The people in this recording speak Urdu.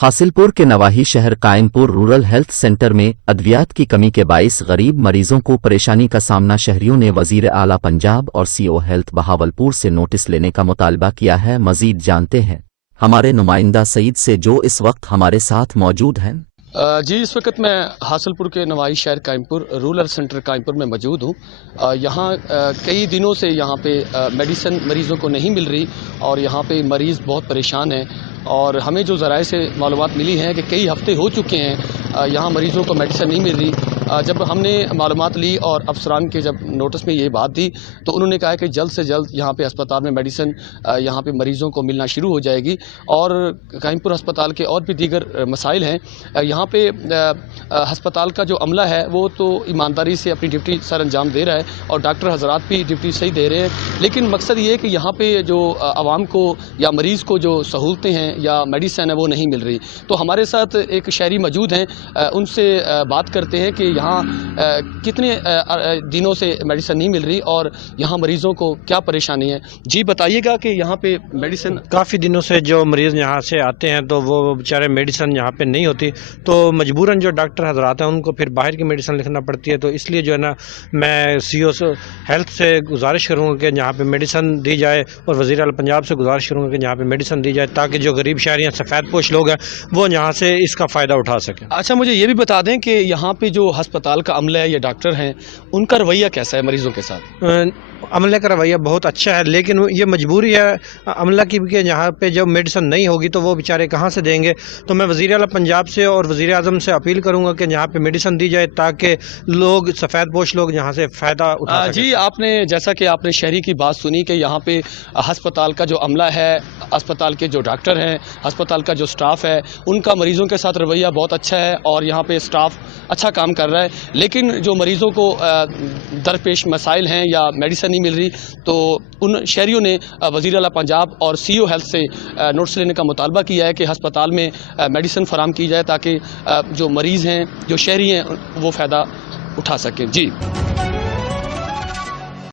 حاصلپور کے نواحی شہر قائمپور رورل ہیلتھ سینٹر میں ادویات کی کمی کے باعث غریب مریضوں کو پریشانی کا سامنا شہریوں نے وزیر اعلیٰ پنجاب اور سی او ہیلتھ بہاولپور سے نوٹس لینے کا مطالبہ کیا ہے۔ مزید جانتے ہیں ہمارے نمائندہ سعید سے جو اس وقت ہمارے ساتھ موجود ہیں۔ جی، اس وقت میں حاصلپور کے نواحی شہر قائمپور رورل سینٹر قائمپور میں موجود ہوں۔ یہاں کئی دنوں سے یہاں پہ میڈیسن مریضوں کو نہیں مل رہی اور یہاں پہ مریض بہت پریشان ہیں، اور ہمیں جو ذرائع سے معلومات ملی ہیں کہ کئی ہفتے ہو چکے ہیں یہاں مریضوں کو میڈیسن نہیں مل رہی۔ جب ہم نے معلومات لی اور افسران کے جب نوٹس میں یہ بات دی تو انہوں نے کہا کہ جلد سے جلد یہاں پہ ہسپتال میں میڈیسن یہاں پہ مریضوں کو ملنا شروع ہو جائے گی، اور قائمپور ہسپتال کے اور بھی دیگر مسائل ہیں۔ یہاں پہ ہسپتال کا جو عملہ ہے وہ تو ایمانداری سے اپنی ڈیوٹی سر انجام دے رہا ہے، اور ڈاکٹر حضرات بھی ڈیوٹی صحیح دے رہے ہیں، لیکن مقصد یہ ہے کہ یہاں پہ جو عوام کو یا مریض کو جو سہولتیں ہیں یا میڈیسن ہے وہ نہیں مل رہی۔ تو ہمارے ساتھ ایک شہری موجود ہیں، ان سے بات کرتے ہیں کہ یہاں کتنے دنوں سے میڈیسن نہیں مل رہی اور یہاں مریضوں کو کیا پریشانی ہے۔ جی بتائیے گا کہ یہاں پہ میڈیسن کافی دنوں سے جو مریض یہاں سے آتے ہیں تو وہ بیچارے میڈیسن یہاں پہ نہیں ہوتی، تو مجبوراً جو ڈاکٹر حضرات ہیں ان کو پھر باہر کی میڈیسن لکھنا پڑتی ہے۔ تو اس لیے جو ہے نا میں سی او ہیلتھ سے گزارش کروں گا کہ یہاں پہ میڈیسن دی جائے، اور وزیر اعلیٰ پنجاب سے گزارش کروں گا کہ یہاں پہ میڈیسن دی جائے تاکہ جو غریب شہری ہیں، سفید پوش لوگ ہیں، وہ یہاں سے اس کا فائدہ اٹھا سکیں۔ اچھا، مجھے یہ بھی بتا دیں کہ یہاں پہ جو ہسپتال کا عملہ ہے یا ڈاکٹر ہیں ان کا رویہ کیسا ہے مریضوں کے ساتھ؟ عملے کا رویہ بہت اچھا ہے، لیکن یہ مجبوری ہے عملہ کی کہ یہاں پہ جب میڈیسن نہیں ہوگی تو وہ بیچارے کہاں سے دیں گے۔ تو میں وزیر اعلیٰ پنجاب سے اور وزیر اعظم سے اپیل کروں گا کہ یہاں پہ میڈیسن دی جائے تاکہ لوگ سفید پوش لوگ یہاں سے فائدہ اٹھا سکیں۔ جی، جیسا کہ آپ نے شہری کی بات سنی کہ یہاں پہ ہسپتال کا جو عملہ ہے، ہسپتال کے جو ڈاکٹر ہیں، ہسپتال کا جو سٹاف ہے، ان کا مریضوں کے ساتھ رویہ بہت اچھا ہے اور یہاں پہ سٹاف اچھا کام کر رہا ہے، لیکن جو مریضوں کو درپیش مسائل ہیں یا میڈیسن نہیں مل رہی تو ان شہریوں نے وزیر اعلیٰ پنجاب اور سی او ہیلتھ سے نوٹس لینے کا مطالبہ کیا ہے کہ ہسپتال میں میڈیسن فراہم کی جائے تاکہ جو مریض ہیں، جو شہری ہیں، وہ فائدہ اٹھا سکیں۔ جی